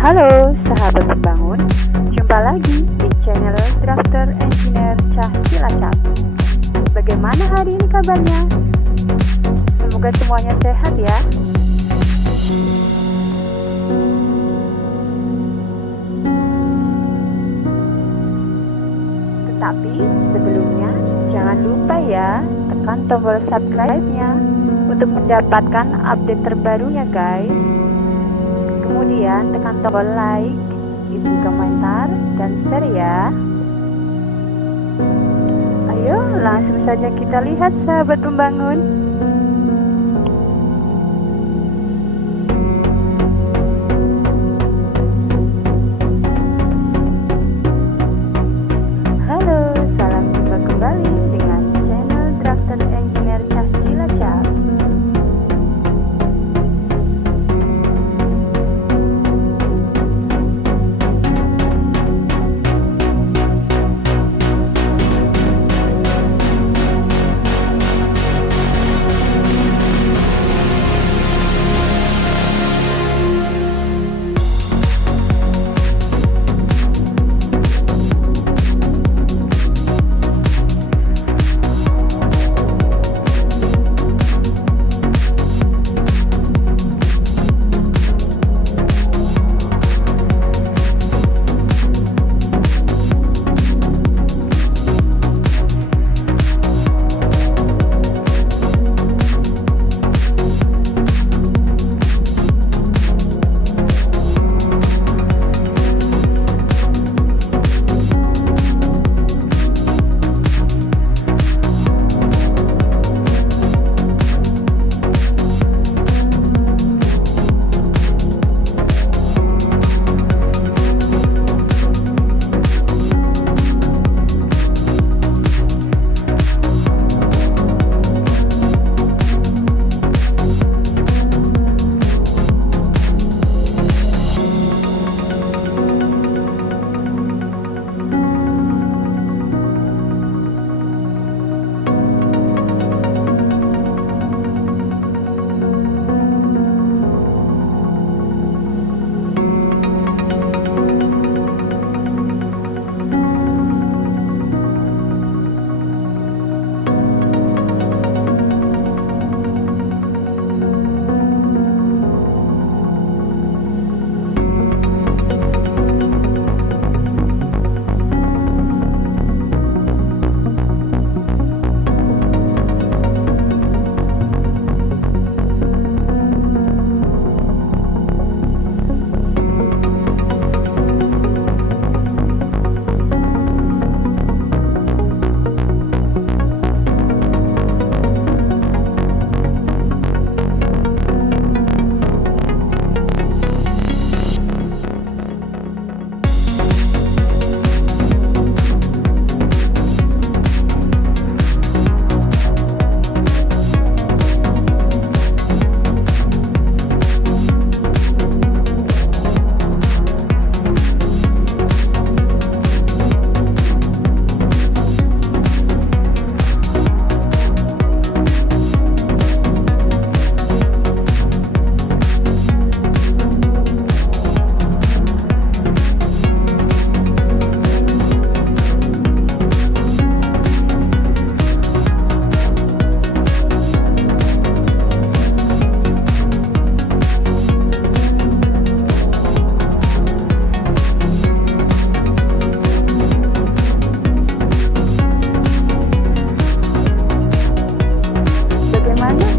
Halo sahabat pembangun, jumpa lagi di channel Drafter Engineer Cilacap. Bagaimana hari ini kabarnya? Semoga semuanya sehat ya. Tetapi sebelumnya jangan lupa ya, tekan tombol subscribe-nya untuk mendapatkan update terbarunya guys. Kemudian tekan tombol like, isi komentar, dan share ya. Ayo langsung saja kita lihat sahabat pembangun. Halo, salam jumpa kembali dengan channel Drafter Engineer Cilacap.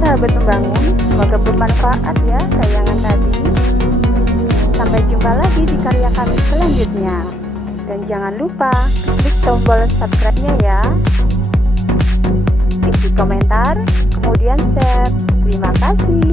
Sahabat pembangun, semoga bermanfaat ya tayangan tadi. Sampai jumpa lagi di karya kami selanjutnya. Dan jangan lupa klik tombol subscribe-nya ya. Isi komentar, kemudian share. Terima kasih.